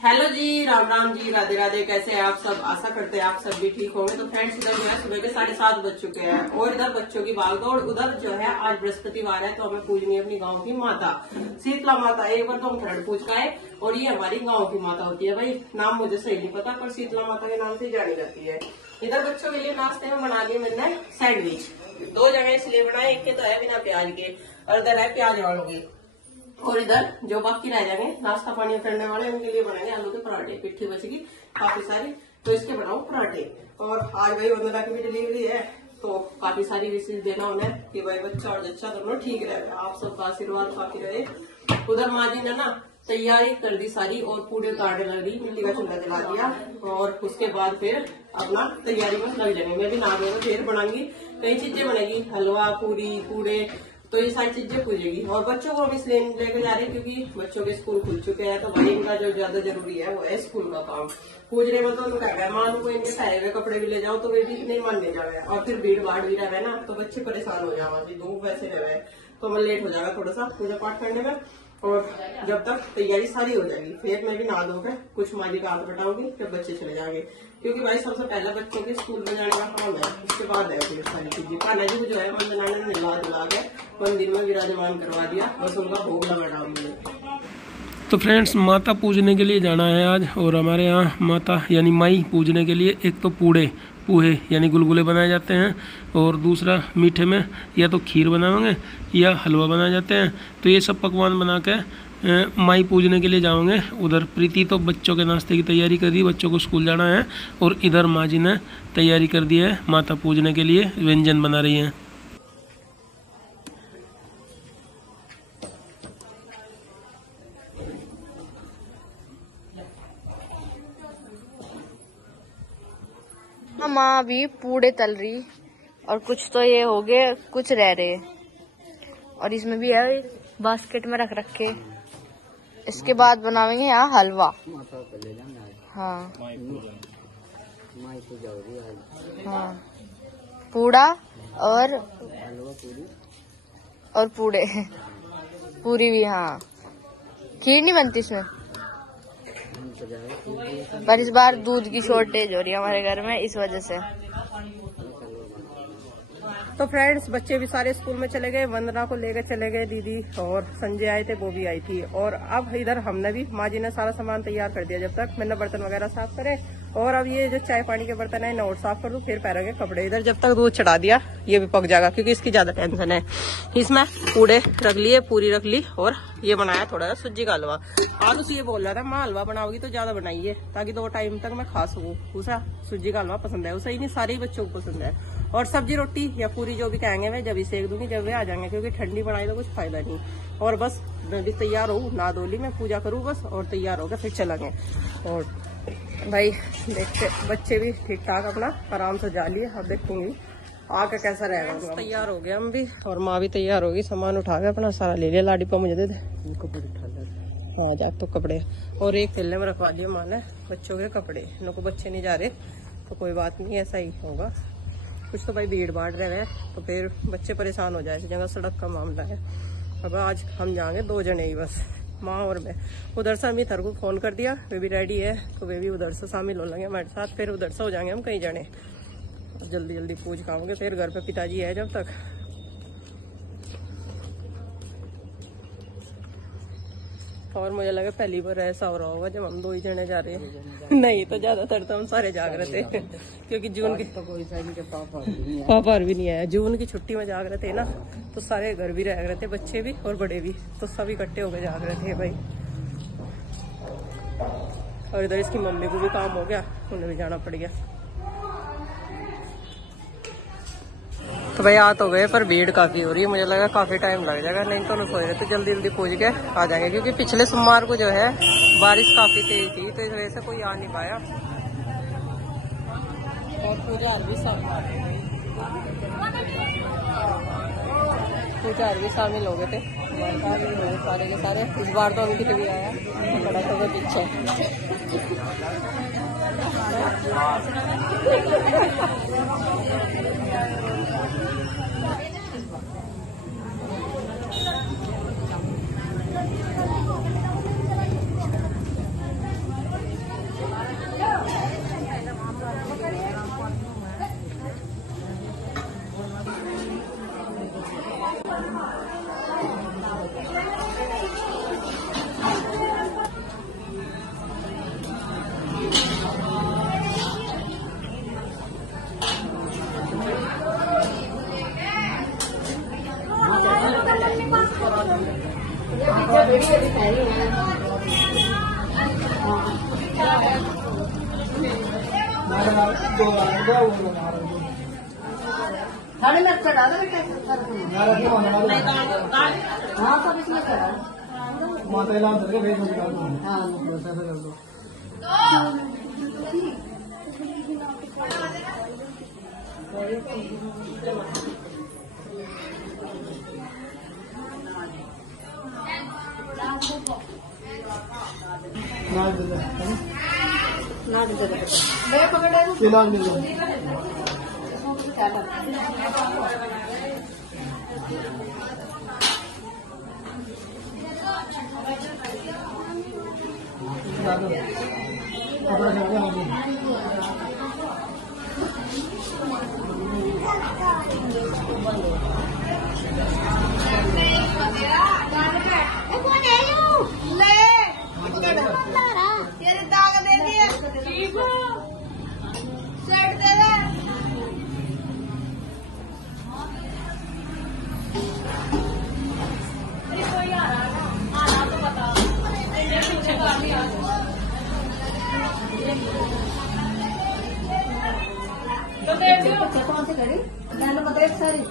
Hello जी, राम राम जी, राधे राधे। कैसे हैं आप सब? आशा करते हैं आप सब भी ठीक होंगे। तो फ्रेंड्स, इधर जो है सुबह के 7:30 बज चुके हैं और इधर बच्चों की भागदौड़। उधर जो है आज बृहस्पतिवार है तो हमें पूजनी है अपनी गांव की माता शीतला माता। एक बार तो हम खरड़ पूज का है और ये हमारी गांव की माता होती है। भाई नाम मुझे सही नहीं पता पर शीतला माता के नाम से जानी जाती है। इधर बच्चों के लिए नाश्ते में बना लिए मैंने सैंडविच। 2 जगह इसलिए बनाए, एक के तो है बिना प्याज के और इधर है प्याज वालों के। और इधर जो बाकी रह जाएंगे नाश्ता पानी करने वाले उनके लिए बनाएंगे आलू के पराठे। पिट्ठी बचेगी काफी सारी तो इसके बनाओ पराठे। और आज भाई वंदना की भी डिलीवरी है तो काफी सारी विशेष देना उन्हें कि भाई बच्चा और जच्चा दोनों ठीक रहे। आप सबका आशीर्वाद काफी रहे। उधर माँ जी ने ना तैयारी कर दी सारी और पूरे उतारने लग रही, मिट्टी का चूल्हा जला दिया और उसके बाद फिर अपना तैयारी में लग जाएंगे। मैं भी नहा धोकर फिर बनाऊंगी, कई चीजें बनेगी, हलवा पूरी पूरे तो ये सारी चीजें पूजेगी। और बच्चों को हम इसलिए लेकर जा रहे हैं क्योंकि बच्चों के स्कूल खुल चुके हैं तो भाई इनका जो ज्यादा जरूरी है वो है स्कूल का काम। पूजने में तो उनका है मां को इनके पहले हुए कपड़े भी ले जाओ तो वे भी नहीं मानने जावे और फिर भीड़ भाड़ भी रहे ना तो बच्चे परेशान हो जावा जी। धूप वैसे रहे तो हमें लेट हो जाएगा थोड़ा सा पूजा पाठ करने में। और जब तक तैयारी सारी हो जाएगी फिर मैं भी नहा धोकर कुछ माँ जी का हाथ बटाऊंगी फिर बच्चे चले जाएंगे क्योंकि भाई सबसे पहले बच्चों के स्कूल में जाने का काम है। उसके बाद है फिर सारी चीजें। कान्हा जी को जो है वंदना ने मिला दिला के मंदिर में विराजमान करवा दिया, बस उनका भोग लगा डाल। तो फ्रेंड्स, माता पूजने के लिए जाना है आज और हमारे यहाँ माता यानी माई पूजने के लिए एक तो पूहे यानी गुलगुले बनाए जाते हैं और दूसरा मीठे में या तो खीर बनाएंगे या हलवा बनाए जाते हैं। तो ये सब पकवान बना के माई पूजने के लिए जाओगे। उधर प्रीति तो बच्चों के नाश्ते की तैयारी कर दी, बच्चों को स्कूल जाना है और इधर माँ जी ने तैयारी कर दी है माता पूजने के लिए, व्यंजन बना रही हैं। माँ भी पूड़े तल रही और कुछ तो ये हो गए, कुछ रह रहे और इसमें भी है बास्केट में रख रखे। इसके बाद बनावेंगे यहाँ हलवा। हाँ हाँ, पूड़ा और पूड़े पूरी भी। हाँ, खीर नहीं बनती इसमें पर इस बार दूध की शॉर्टेज हो रही है हमारे घर में, इस वजह से। तो फ्रेंड्स, बच्चे भी सारे स्कूल में चले गए, वंदना को लेकर चले गए दीदी और संजय आए थे, वो भी आई थी। और अब इधर हमने भी माँ जी ने सारा सामान तैयार कर दिया। जब तक मैंने बर्तन वगैरह साफ करे और अब ये जो चाय पानी के बर्तन है इन्हें और साफ कर दूं, फिर पैरों के कपड़े। इधर जब तक दूध चढ़ा दिया ये भी पक जाएगा क्योंकि इसकी ज्यादा टेंशन है। इसमें पूड़े रख लिए, पूरी रख ली और ये बनाया थोड़ा सा सूजी का हलवा। आलू ये बोल रहा था माँ हलवा बनाओगी तो ज्यादा बनाइए ताकि 2 टाइम तक मैं खा सकूं। उसे सूजी का हलवा पसंद है, उसे ही नहीं सारे ही बच्चों को पसंद है। और सब्जी रोटी या पूरी जो भी कहेंगे मैं जब ही सेक दूंगी जब वे आ जाएंगे क्योंकि ठंडी बनाई तो कुछ फायदा नहीं। और बस मैं भी तैयार हूँ, ना धोली मैं पूजा करूँ बस और तैयार होकर फिर चलेंगे। और भाई देखते बच्चे भी ठीक ठाक अपना आराम से जा लिए। अब देखूंगी आगे कैसा रहेगा। तैयार हो गया हम भी और माँ भी तैयार होगी, सामान उठा के अपना सारा ले लिया। लाडी पा मुझे दे दे, हाँ जा तो कपड़े और एक थैले में रखवा दिए माँ ने बच्चों के कपड़े। इनको बच्चे नहीं जा रहे तो कोई बात नहीं, ऐसा ही होगा। कुछ तो भाई भीड़ भाड़ रहे हैं तो फिर बच्चे परेशान हो जाए, इस जगह सड़क का मामला है। अब आज हम जाएंगे 2 जने ही बस, माँ और मैं। उधर से अमित को फोन कर दिया, वे भी रेडी है तो वे भी उधर से शामिल हो लेंगे हमारे साथ। फिर उधर से हो जाएंगे हम कई जने। जल्दी जल्दी पूज खाओगे फिर घर पे पिताजी है जब तक। और मुझे लगा पहली बार ऐसा हो रहा होगा जब हम 2 ही जने जा रहे हैं। नहीं तो ज्यादातर तो हम सारे जाग रहे थे क्योंकि जून की तो कोई पापा भी नहीं आया। जून की छुट्टी में जाग रहे थे ना तो सारे घर भी रह रहे थे, बच्चे भी और बड़े भी, तो सभी इकट्ठे होकर जाग रहे थे भाई। और इधर इसकी मम्मी को भी काम हो गया, उन्हें भी जाना पड़ गया। तो भाई आ तो गए पर भीड़ काफी हो रही है, मुझे लगा काफी टाइम लग जाएगा। नहीं तो सोच रहे थे जल्दी जल्दी पहुंच के आ जाएंगे क्योंकि पिछले सोमवार को जो है बारिश काफी तेज थी तो इस वजह से कोई आ नहीं पाया। और पूजा भी शामिल हो गए थे सारे के सारे। इस बार तो अंकित भी आया, बड़ा तो वो पीछे। साढ़े मिर्च चढ़ा दो बेटा। हाँ सब इसमें चढ़ा। हाँ कौन से करी मैंने बताया सारी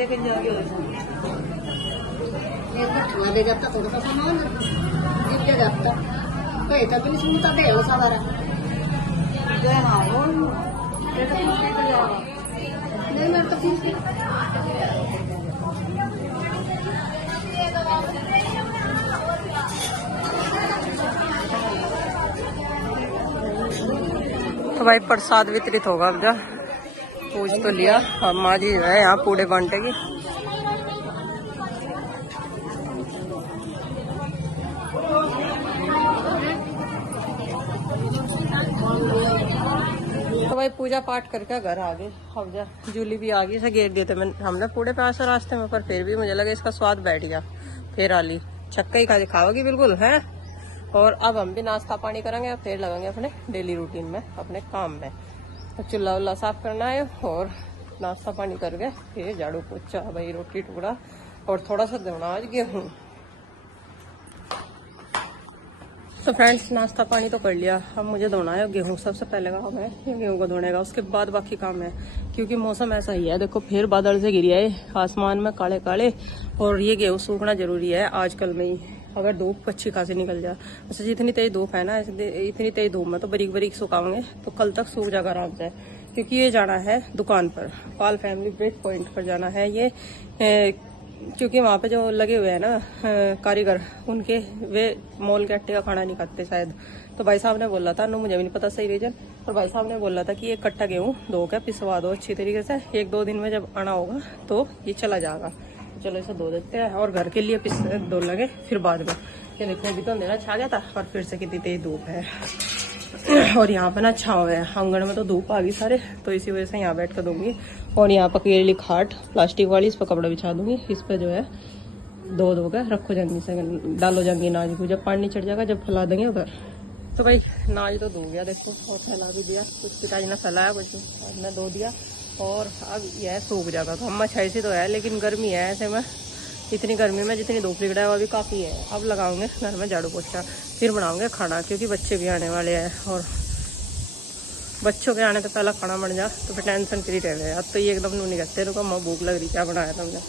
लेकिन दे जाता थोड़ा सा सामान दे जाता कहीं तक नहीं सुनता दे वो सारा नहीं मैं तो भाई प्रसाद वितरित होगा अब जा पूछ तो लिया। अब माँ जी जो है यहाँ पूड़े बांटेगी। तो भाई पूजा पाठ करके घर आ गए। अब जा जूली भी आ गई, इसे घेर दिए थे हमने पूड़े पे आसे रास्ते में, पर फिर भी मुझे लगा इसका स्वाद बैठ गया। फिर आली छक्का ही खा खाओगी बिल्कुल है। और अब हम भी नाश्ता पानी करेंगे, फिर लगेंगे अपने डेली रूटीन में, अपने काम में। तो चूल्हा उल्ला साफ करना है और नाश्ता पानी करके फिर झाड़ू पोछा, भाई रोटी टुकड़ा और थोड़ा सा धोना आज गेहूँ। तो फ्रेंड्स नाश्ता पानी तो कर लिया, अब मुझे धोना है गेहूँ। सबसे पहले काम है गेहूँ को धोने का, उसके बाद बाकी काम है। क्योंकि मौसम ऐसा ही है, देखो फिर बादल से गिरी है आसमान में काले काले, और ये गेहूँ सूखना जरूरी है आजकल में ही, अगर धूप अच्छी खासी निकल जाए। अच्छा जितनी तेज धूप है ना, इतनी तेज धूप में तो बारीक बारीक सुखाओगे तो कल तक सूख जाएगा आराम से। क्योंकि ये जाना है दुकान पर, पाल फैमिली ब्रेक पॉइंट पर जाना है ये, क्योंकि वहाँ पे जो लगे हुए हैं ना कारीगर, उनके वे मोल के आटे का खाना नहीं खाते शायद। तो भाई साहब ने बोला था, मुझे भी नहीं पता सही रीजन, पर भाई साहब ने बोला था कि ये कट्टा गेहूँ धो के पिसवा दो अच्छी तरीके से, 1-2 दिन में जब आना होगा तो ये चला जाएगा। चलो इसे धो देते हैं और घर के लिए धो लगे फिर बाद में। ये देखो अभी तो अंधेरा छा गया था और फिर से कितनी तेज धूप है। और यहाँ पे ना छाव है, आंगन में तो धूप आ गई सारे, तो इसी वजह से यहाँ बैठ कर दूंगी। और यहाँ पर केरली खाट प्लास्टिक वाली, इस पर कपड़ा बिछा दूंगी, इस पर जो है धो के रखो जाएंगी से डालो जाएंगी नाज को, जब पानी चढ़ जाएगा जब फैला देंगे उधर। तो भाई नाज तो धो गया देखो, और फैला भी दिया, कुछ पिताजी ने फैलाया, कुछ ने धो दिया, और अब यह सूख जाएगा। तो अम्मा छाई सी तो है, लेकिन गर्मी है ऐसे में, इतनी गर्मी में जितनी धूप निकला है वो भी काफ़ी है। अब लगाओगे घर में झाड़ू पोछा, फिर बनाओगे खाना, क्योंकि बच्चे भी आने वाले हैं, और बच्चों के आने से पहला खाना बन जा तो फिर टेंशन फ्री रह गए। अब तो ये एकदम नहीं कहते रुको, अम्मा भूख लग रही, क्या बनाया तुमने।